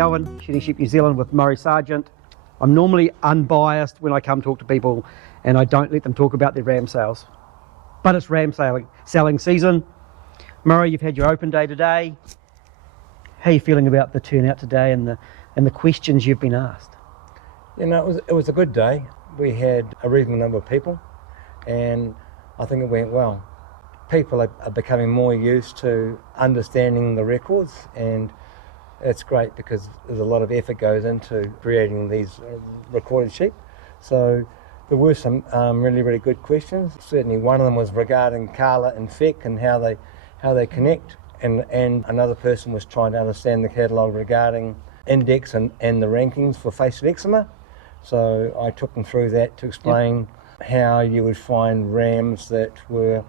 Kelvin, Shearing Sheep New Zealand with Murray Sargent. I'm normally unbiased when I come talk to people, and I don't let them talk about their ram sales. But it's ram selling season. Murray, you've had your open day today. How are you feeling about the turnout today and the questions you've been asked? You know, it was a good day. We had a reasonable number of people, and I think it went well. People are becoming more used to understanding the records, and it's great because there's a lot of effort goes into creating these recorded sheep. So there were some really, really good questions. Certainly one of them was regarding Kala and Feck and how they connect, and another person was trying to understand the catalogue regarding index and the rankings for facial eczema. So I took them through that to explain how you would find rams that were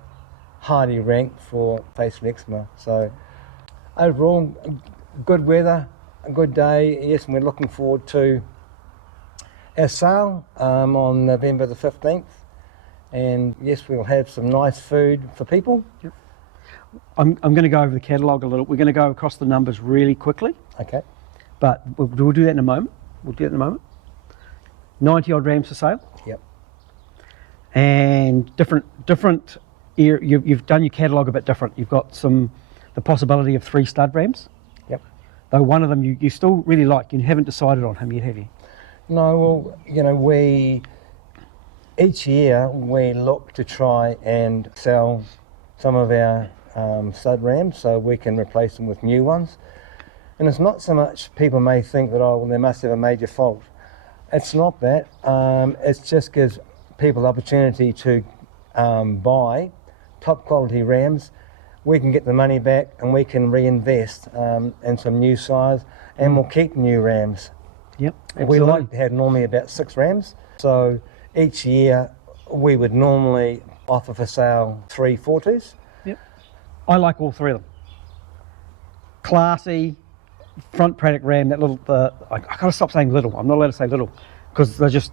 highly ranked for facial eczema. So overall, good weather, a good day. Yes, and we're looking forward to our sale on November the 15th. And yes, we'll have some nice food for people. Yep. I'm going to go over the catalogue a little. We're going to go across the numbers really quickly. Okay. But we'll do that in a moment. 90 odd rams for sale. Yep. And different. You've done your catalogue a bit different. You've got the possibility of 3 stud rams. Yep. Though one of them you still really like. You haven't decided on him yet, have you? No. Well, you know, each year we look to try and sell some of our stud rams so we can replace them with new ones. And it's not so much people may think that, oh, well, they must have a major fault. It's not that. It just gives people the opportunity to buy top quality rams. We can get the money back and we can reinvest in some new sires, and we'll keep new rams. Yep, absolutely. We like to have normally about 6 rams. So each year we would normally offer for sale 3 4-2s. Yep. I like all 3 of them. Classy, front paddock ram, that little, I gotta stop saying little. I'm not allowed to say little because they're just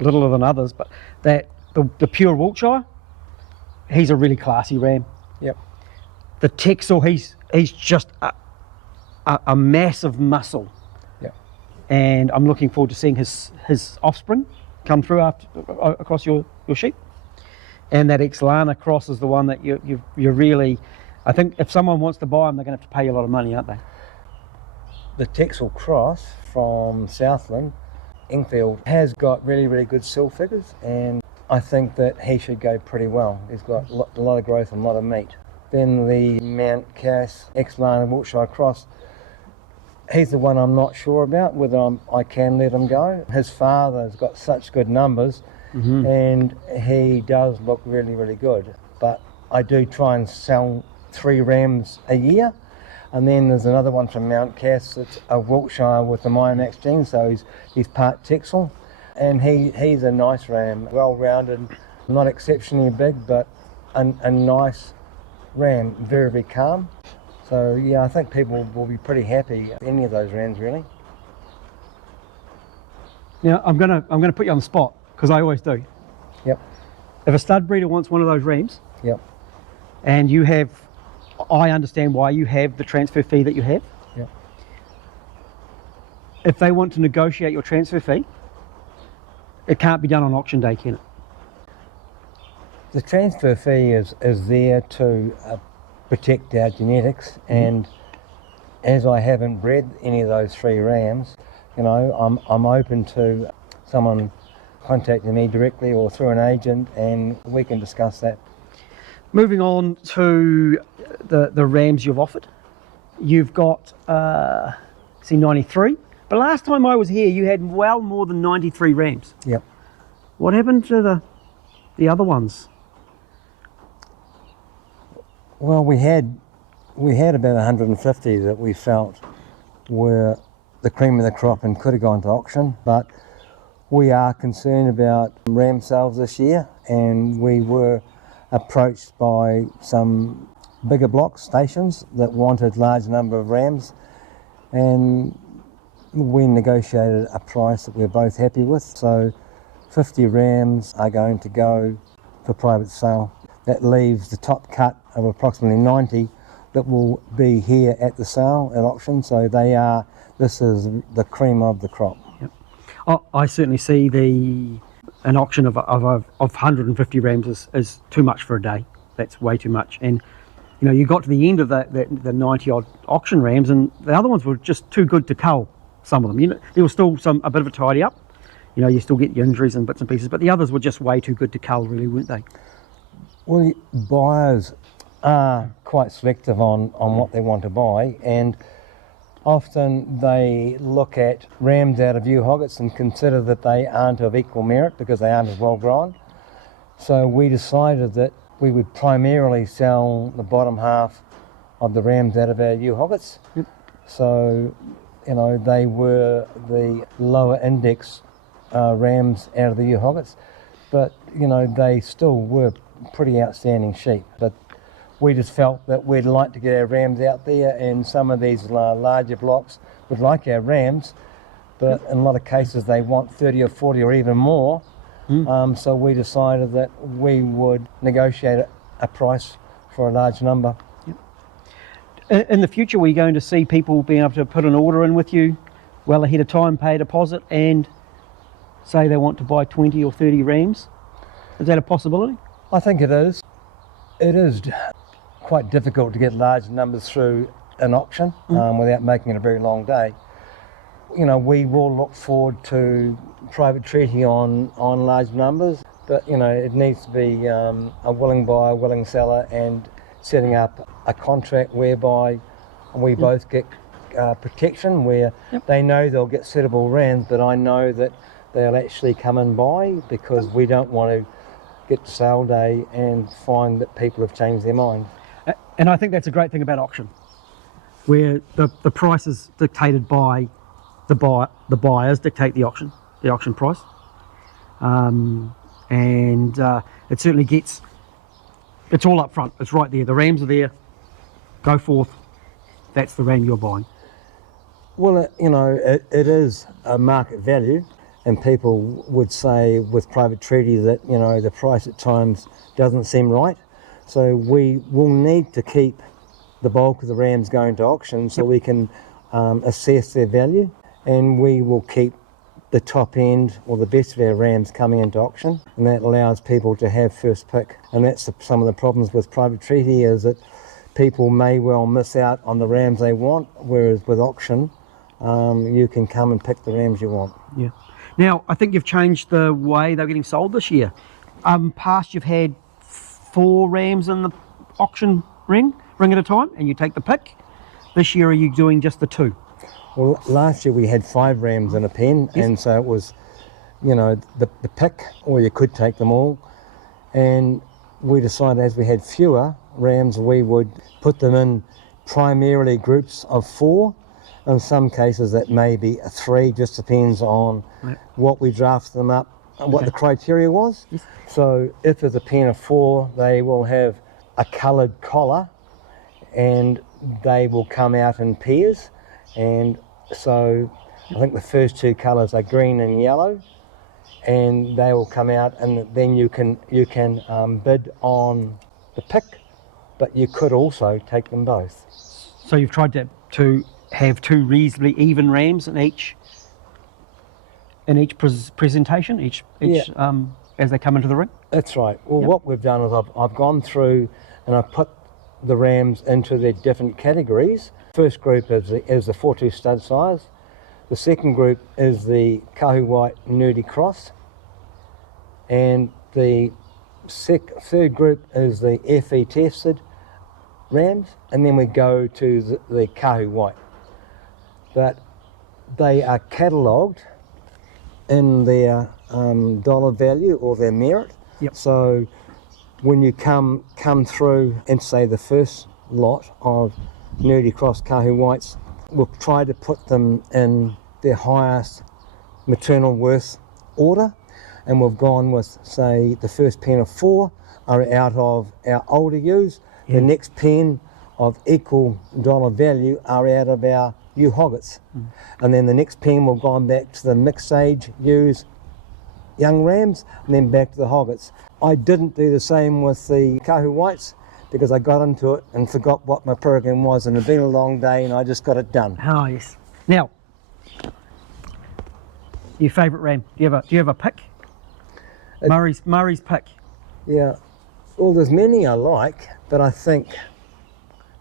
littler than others, but the pure Wiltshire, he's a really classy ram. Yep. The Texel, he's just a massive muscle. Yep. And I'm looking forward to seeing his offspring come through across your sheep. And that Exlana cross is the one that you're really, I think if someone wants to buy them, they're going to have to pay you a lot of money, aren't they? The Texel cross from Southland, Ingfield, has got really, really good sill figures, and I think that he should go pretty well. He's got a lot of growth and a lot of meat. Then the Mount Cass Exlana Wiltshire cross, he's the one I'm not sure about whether I can let him go. His father's got such good numbers, and he does look really, really good. But I do try and sell 3 rams a year. And then there's another one from Mount Cass that's a Wiltshire with the Myomax gene, so he's part Texel. And he's a nice ram, well-rounded, not exceptionally big, but a nice ram, very, very calm. So yeah, I think people will be pretty happy with any of those rams, really. Now I'm gonna put you on the spot because I always do. Yep. If a stud breeder wants one of those rams, yep, and you have, I understand why you have the transfer fee that you have. yep. If they want to negotiate your transfer fee, it can't be done on auction day, can it? The transfer fee is there to protect our genetics, and as I haven't bred any of those 3 rams, you know, I'm open to someone contacting me directly or through an agent, and we can discuss that. Moving on to the rams you've offered. You've got 93, but last time I was here you had well more than 93 rams. Yep. What happened to the other ones? Well, we had about 150 that we felt were the cream of the crop and could have gone to auction, but we are concerned about ram sales this year, and we were approached by some bigger block stations that wanted large number of rams, and we negotiated a price that we're both happy with. So 50 rams are going to go for private sale. That leaves the top cut of approximately 90 that will be here at the sale at auction. So this is the cream of the crop. Yep. Oh, I certainly see an auction of 150 rams is too much for a day. That's way too much. And you know, you got to the end of the 90 odd auction rams, and the other ones were just too good to cull. Some of them, you know, there was still a bit of a tidy up. You know, you still get your injuries and bits and pieces, but the others were just way too good to cull, really, weren't they? Well, buyers are quite selective on what they want to buy, and often they look at rams out of ewe hoggets and consider that they aren't of equal merit because they aren't as well grown. So we decided that we would primarily sell the bottom half of the rams out of our ewe hoggets. Yep. So, you know, they were the lower index rams out of the ewe hoggets, but, you know, they still were pretty outstanding sheep. But we just felt that we'd like to get our rams out there, and some of these larger blocks would like our rams, but in a lot of cases they want 30 or 40 or even more. So we decided that we would negotiate a price for a large number. Yep. In the future, we're going to see people being able to put an order in with you well ahead of time, pay a deposit, and say they want to buy 20 or 30 rams. Is that a possibility? I think it is. It is quite difficult to get large numbers through an auction without making it a very long day. You know, we will look forward to private treaty on large numbers, but, you know, it needs to be a willing buyer, willing seller, and setting up a contract whereby we both get protection, where they know they'll get suitable rams, but I know that they'll actually come and buy, because we don't want to get to sale day and find that people have changed their mind. And I think that's a great thing about auction, where the price is dictated by the buyers dictate the auction price, and it certainly gets, it's all up front, it's right there, the rams are there, go forth, that's the ram you're buying. Well, you know, it is a market value, and people would say with private treaty that, you know, the price at times doesn't seem right. So we will need to keep the bulk of the rams going to auction so we can assess their value, and we will keep the top end or the best of our rams coming into auction, and that allows people to have first pick. And that's some of the problems with private treaty, is that people may well miss out on the rams they want, whereas with auction you can come and pick the rams you want. Yeah. Now, I think you've changed the way they're getting sold this year. Past you've had 4 rams in the auction ring at a time, and you take the pick. This year, are you doing just the 2? Well, last year we had 5 rams in a pen, and so it was, you know, the pick, or you could take them all. And we decided, as we had fewer rams, we would put them in primarily groups of 4. In some cases that may be a 3, just depends on what we draft them up and what the criteria was. Yes. So if there's a pen of 4, they will have a coloured collar, and they will come out in pairs. And so I think the first 2 colours are green and yellow, and they will come out, and then you can bid on the pick, but you could also take them both. So you've tried to have 2 reasonably even rams in each presentation, each as they come into the ring? That's right. Well, what we've done is I've gone through and I've put the rams into their different categories. First group is the 4-2 stud size. The second group is the Kaahu White Nerdy Cross, and the third group is the FE tested rams, and then we go to the Kaahu White. But they are catalogued in their dollar value or their merit. Yep. So when you come through and say the first lot of Nerdy Cross Kaahu Whites, we'll try to put them in their highest maternal worth order, and we've gone with, say, the first pen of 4 are out of our older ewes. The next pen of equal dollar value are out of our ewe hoggets, and then the next pen we've gone back to the mixed age ewes, young rams, and then back to the hoggets. I didn't do the same with the Kaahu Whites, because I got into it and forgot what my program was, and it's been a long day and I just got it done. Oh yes. Now, your favourite ram? Do you have a pick? Murray's pick. Yeah, well, there's many I like, but I think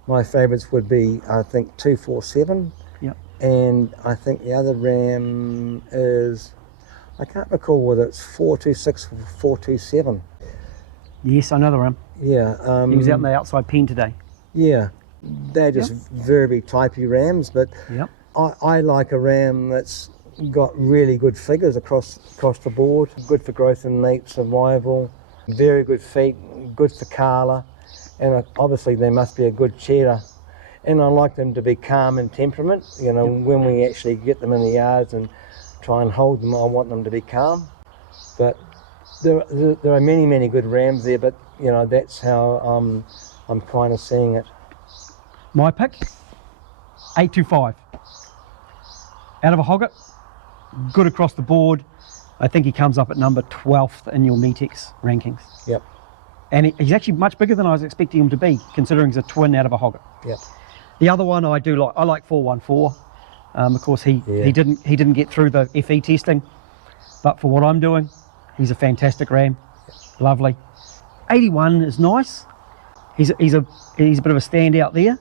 my favourites would be, 247. Yep. And I think the other ram is, I can't recall whether it's 426 or 427. Yes, I know the ram. Yeah. He was out in the outside pen today. Yeah, they're just very typey rams, but Yep. I like a ram that's got really good figures across the board. Good for growth and meat, survival, very good feet, good for colour, and obviously they must be a good cheater. And I like them to be calm in temperament. You know, when we actually get them in the yards and try and hold them, I want them to be calm. But there are many good rams there, but you know, that's how I'm kind of seeing it. My pick, 825. Out of a hogget, good across the board. I think he comes up at number 12th in your Metex rankings. Yep. And he's actually much bigger than I was expecting him to be, considering he's a twin out of a hogget. Yep. The other one I do like, I like 414. Of course, he didn't get through the FE testing, but for what I'm doing, he's a fantastic ram. Lovely. 81 is nice. He's a bit of a standout there,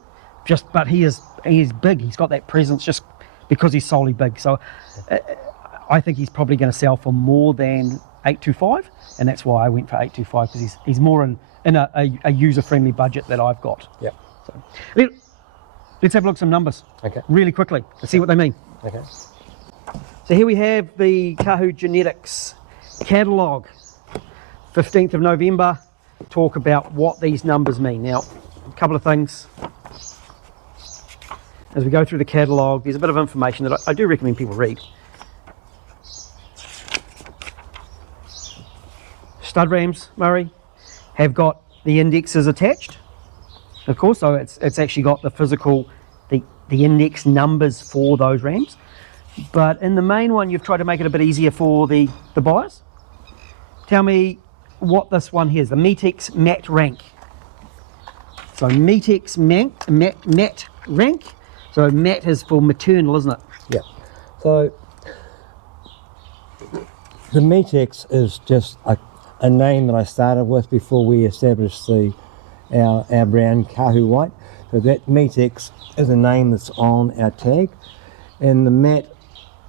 but he is big. He's got that presence just because he's solely big. So I think he's probably going to sell for more than 825, and that's why I went for 825, because he's more in a user-friendly budget that I've got. Yeah. So let's have a look at some numbers. Okay. Really quickly to see what they mean. Okay. So here we have the Kaahu Genetics catalogue, 15th of November. Talk about what these numbers mean. Now, a couple of things. As we go through the catalogue, there's a bit of information that I do recommend people read. Stud rams, Murray, have got the indexes attached, of course, so it's actually got the physical, the index numbers for those rams. But in the main one, you've tried to make it a bit easier for the buyers. Tell me what this one here is, the Metex MAT rank. So Metex MAT rank. So MAT is for maternal, isn't it? Yeah. So the Metex is just a name that I started with before we established our brand Kaahu White. So that Metex is a name that's on our tag, and the MAT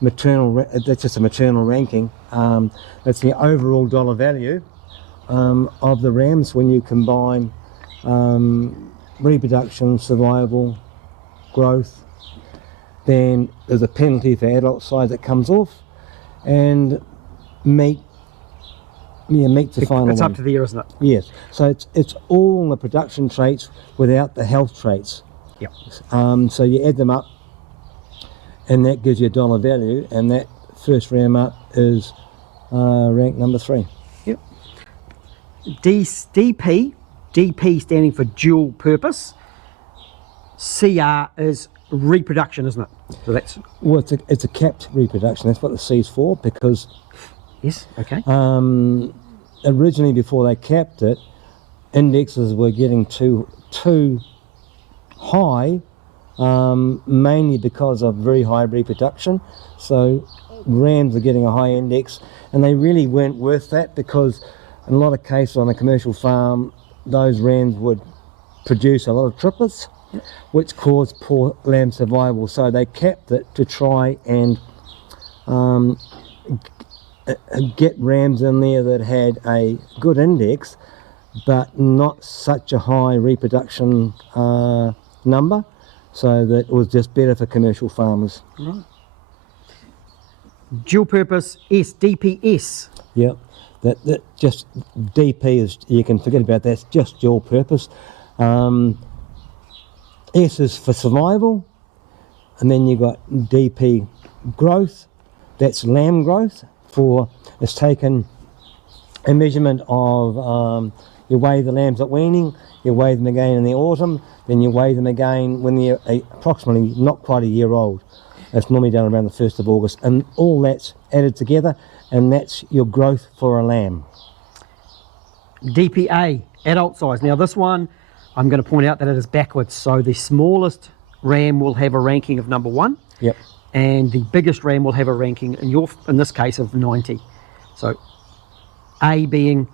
maternal, that's just a maternal ranking. That's the overall dollar value of the rams when you combine reproduction, survival, growth. Then there's a penalty for adult size that comes off, and meat. Yeah, meat's the final one. It's up to the year, isn't it? Yes. So it's all the production traits without the health traits. Yep. So you add them up, and that gives you a dollar value, and that first ram up is rank number 3. Yep. DP standing for dual purpose. CR is reproduction, isn't it? So that's... Well, it's a capped reproduction. That's what the C's for, because... Yes, okay. Originally, before they capped it, indexes were getting too high, mainly because of very high reproduction. So rams are getting a high index, and they really weren't worth that, because in a lot of cases on a commercial farm, those rams would produce a lot of triplets, which caused poor lamb survival. So they capped it to try and get rams in there that had a good index, but not such a high reproduction number, so that it was just better for commercial farmers. Right. Dual purpose DPS. Yep. That just DP is, you can forget about that. It's just dual purpose. S is for survival, and then you've got DP growth. That's lamb growth. It's taken a measurement of you weigh the lambs at weaning, you weigh them again in the autumn, then you weigh them again when they're approximately not quite a year old. That's normally done around the 1st of August, and all that's added together, and that's your growth for a lamb. DPA, adult size. Now this one, I'm going to point out that it is backwards. So the smallest ram will have a ranking of number 1. Yep. And the biggest ram will have a ranking, in this case, of 90. So A being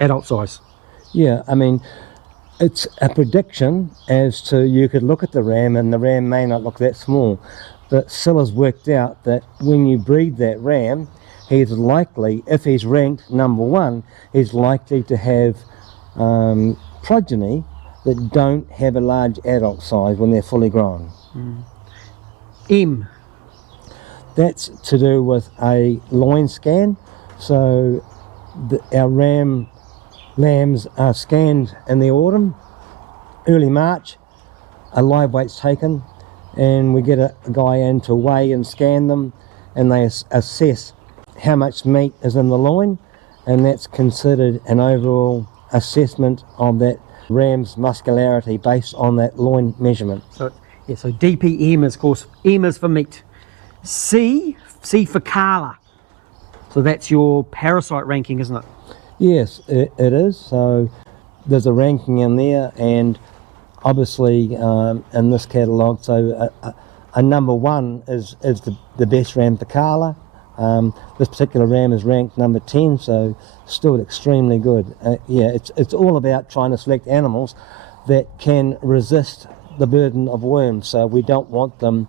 adult size. Yeah, I mean, it's a prediction as to, you could look at the ram and the ram may not look that small, but Silla's worked out that when you breed that ram, he's likely, if he's ranked number 1, he's likely to have progeny that don't have a large adult size when they're fully grown. M. That's to do with a loin scan. So our lambs are scanned in the autumn, early March, a live weight's taken, and we get a guy in to weigh and scan them, and they assess how much meat is in the loin, and that's considered an overall assessment of that ram's muscularity based on that loin measurement. So yeah, so DPM is, of course, M is for meat. C for Kala. So that's your parasite ranking, isn't it? Yes, it is. So there's a ranking in there, and obviously in this catalogue, so a number 1 is the best ram for Kala. This particular ram is ranked number 10, so still extremely good. Yeah, it's all about trying to select animals that can resist the burden of worms. So we don't want them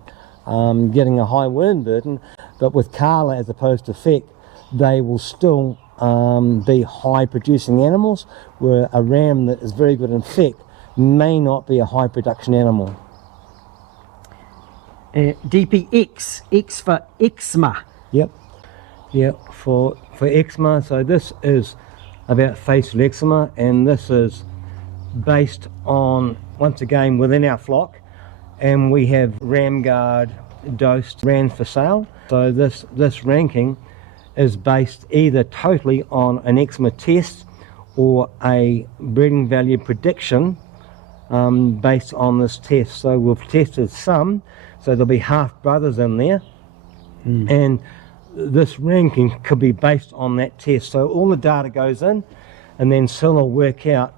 getting a high worm burden, but with Kala as opposed to Feck, they will still be high producing animals, where a ram that is very good in Feck may not be a high production animal. DPX, X for eczema. Yep, for eczema. So this is about facial eczema, and this is based on, once again, within our flock, and we have Ramguard dosed rams for sale. So this ranking is based either totally on an eczema test or a breeding value prediction based on this test. So we've tested some, so there'll be half brothers in there, and this ranking could be based on that test. So all the data goes in, and then Silla will work out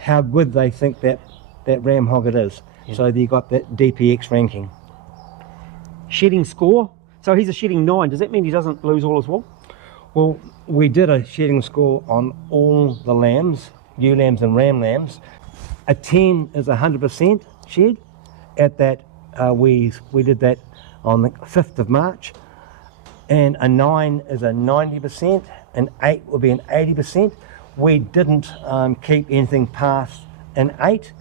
how good they think that ram hogget is. So you got that DPX ranking. Shedding score. So he's a shedding 9. Does that mean he doesn't lose all his wool? Well, we did a shedding score on all the lambs, ewe lambs and ram lambs. A 10 is 100% shed. At that, we did that on the 5th of March. And a 9 is a 90%, an 8 will be an 80%. We didn't keep anything past an 8,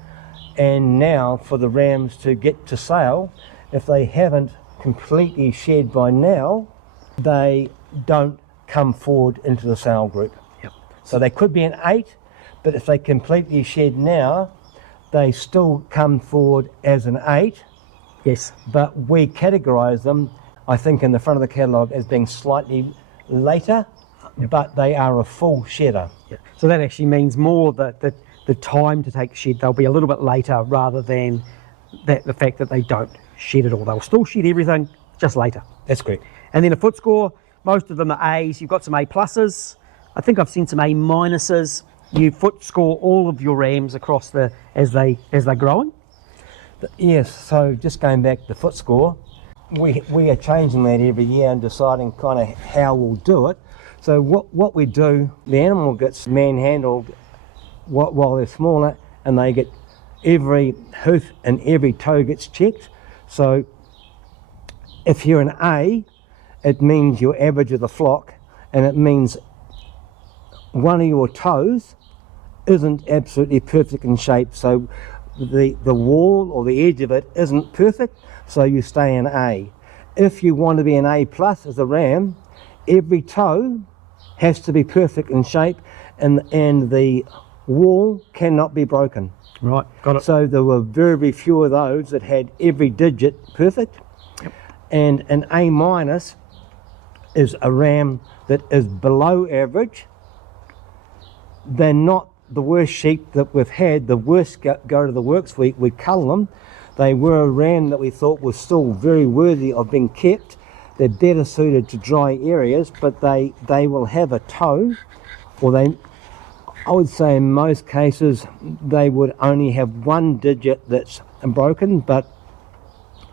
and now for the rams to get to sale, if they haven't completely shed by now, they don't come forward into the sale group. Yep. So they could be an 8, but if they completely shed now, they still come forward as an 8. Yes. But we categorise them, I think, in the front of the catalogue as being slightly later, but they are a full shedder. Yeah. So that actually means more that the time to take the shed, they'll be a little bit later rather than the fact that they don't shed at all. They'll still shed everything, just later. That's correct. And then a foot score, most of them are A's. You've got some A pluses. I think I've seen some A minuses. You foot score all of your rams across as they're growing. Yes, so just going back to foot score, we are changing that every year and deciding kind of how we'll do it. So what we do, the animal gets manhandled while they're smaller, and they get every hoof and every toe gets checked. So if you're an A, it means your average of the flock, and it means one of your toes isn't absolutely perfect in shape. So the wall or the edge of it isn't perfect, so you stay an A. If you want to be an A plus as a ram, every toe has to be perfect in shape, and the wall cannot be broken. Right, got it. So there were very, very few of those that had every digit perfect. Yep. And an A minus is a ram that is below average. They're not the worst sheep that we've had. The worst go to the works, we cull them. They were a ram that we thought was still very worthy of being kept. They're better suited to dry areas, but they will have a toe, or I would say in most cases they would only have one digit that's broken,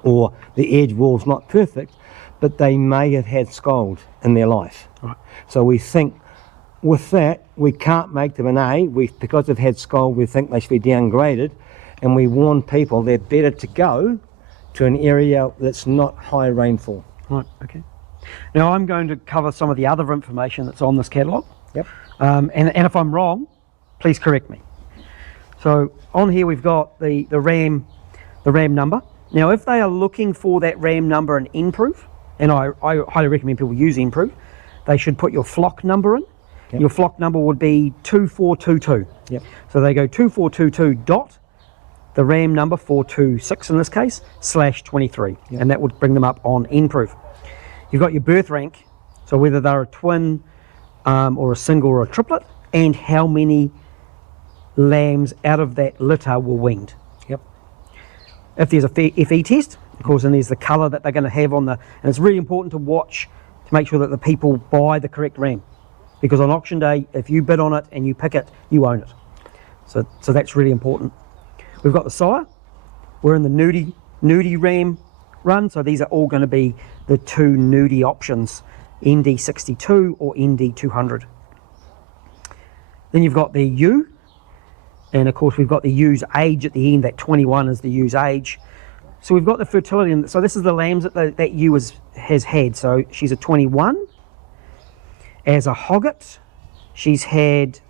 or the edge wall's not perfect, but they may have had scald in their life. Right. So we think with that we can't make them an A. Because they've had scald, we think they should be downgraded, and we warn people they're better to go to an area that's not high rainfall. Right, okay. Now I'm going to cover some of the other information that's on this catalogue. Yep. And if I'm wrong, please correct me. So on here we've got the ram number. Now if they are looking for that ram number in Improve, and I highly recommend people use Improve, they should put your flock number in. Yep. Your flock number would be 2422. Yep. So they go 2422 dot the ram number 426 in this case /23, Yep. and that would bring them up on Improve. You've got your birth rank, so whether they're a twin or a single or a triplet, and how many lambs out of that litter were weaned. Yep. If there's a FE test, of course, and there's the colour that they're going to have on and it's really important to watch to make sure that the people buy the correct ram, because on auction day, if you bid on it and you pick it, you own it. So that's really important. We've got the sire. We're in the nudie ram run, so these are all going to be the two nudie options, ND62 or ND200. Then you've got the ewe, and of course we've got the ewe's age at the end. That 21 is the ewe's age. So we've got the fertility, and so this is the lambs that ewe has had. So she's a 21. As a hogget, she's had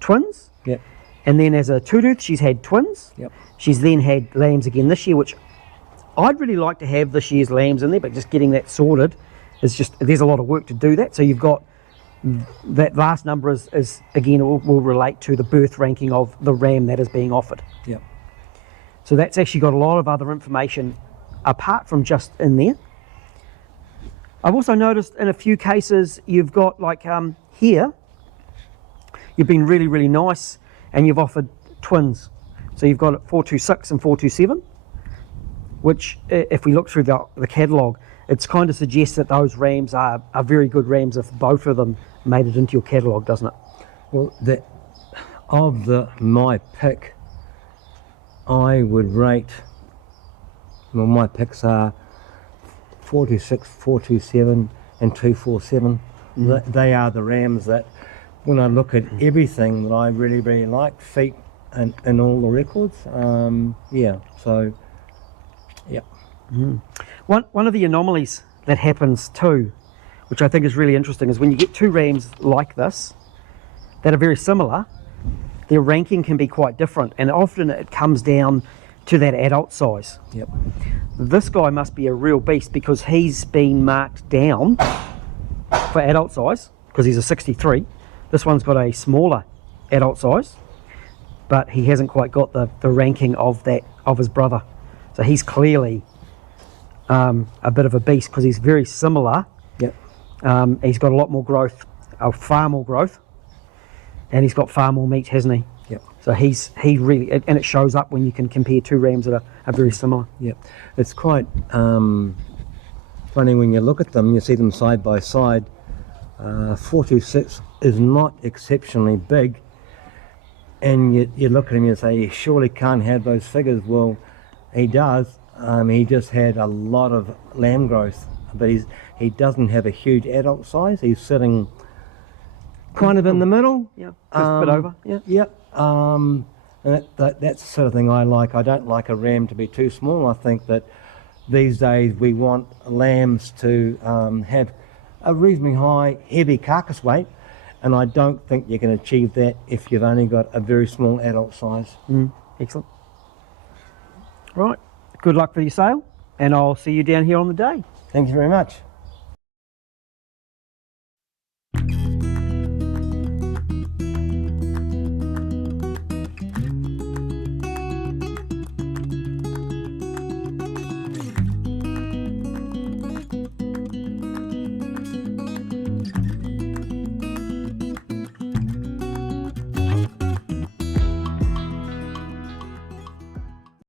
twins. Yep. And then as a two-tooth, she's had twins. Yep. She's then had lambs again this year, which I'd really like to have this year's lambs in there, but just getting that sorted is there's a lot of work to do that. So you've got that last number is again, will relate to the birth ranking of the ram that is being offered. Yep. So that's actually got a lot of other information apart from just in there. I've also noticed in a few cases you've got like here, you've been really, really nice and you've offered twins. So you've got 426 and 427, which if we look through the catalogue, it's kind of suggests that those rams are very good rams if both of them made it into your catalogue, doesn't it? Well, my pick, I would rate, well, my picks are 426, 427 and 247. They are the rams that, when I look at everything that I really, really like, feet and all the records, yeah, so, yeah. One of the anomalies that happens too, which I think is really interesting, is when you get two rams like this that are very similar, their ranking can be quite different, and often it comes down to that adult size. Yep. This guy must be a real beast because he's been marked down for adult size because he's a 63. This one's got a smaller adult size, but he hasn't quite got the ranking of his brother. So he's clearly a bit of a beast because he's very similar. Yep. He's got a lot more growth, far more growth, and he's got far more meat, hasn't he? Yep. So he really, and it shows up when you can compare two rams that are very similar. Yep. It's quite funny when you look at them, you see them side by side. 426 is not exceptionally big, and you look at him and you say, he surely can't have those figures. Well, he does. He just had a lot of lamb growth, but he doesn't have a huge adult size. He's sitting kind of in the middle. Yeah, just a bit over. Yeah. Yep. And that's the sort of thing I like. I don't like a ram to be too small. I think that these days we want lambs to have a reasonably high, heavy carcass weight, and I don't think you can achieve that if you've only got a very small adult size. Excellent. Right. Good luck for your sale, and I'll see you down here on the day. Thank you very much.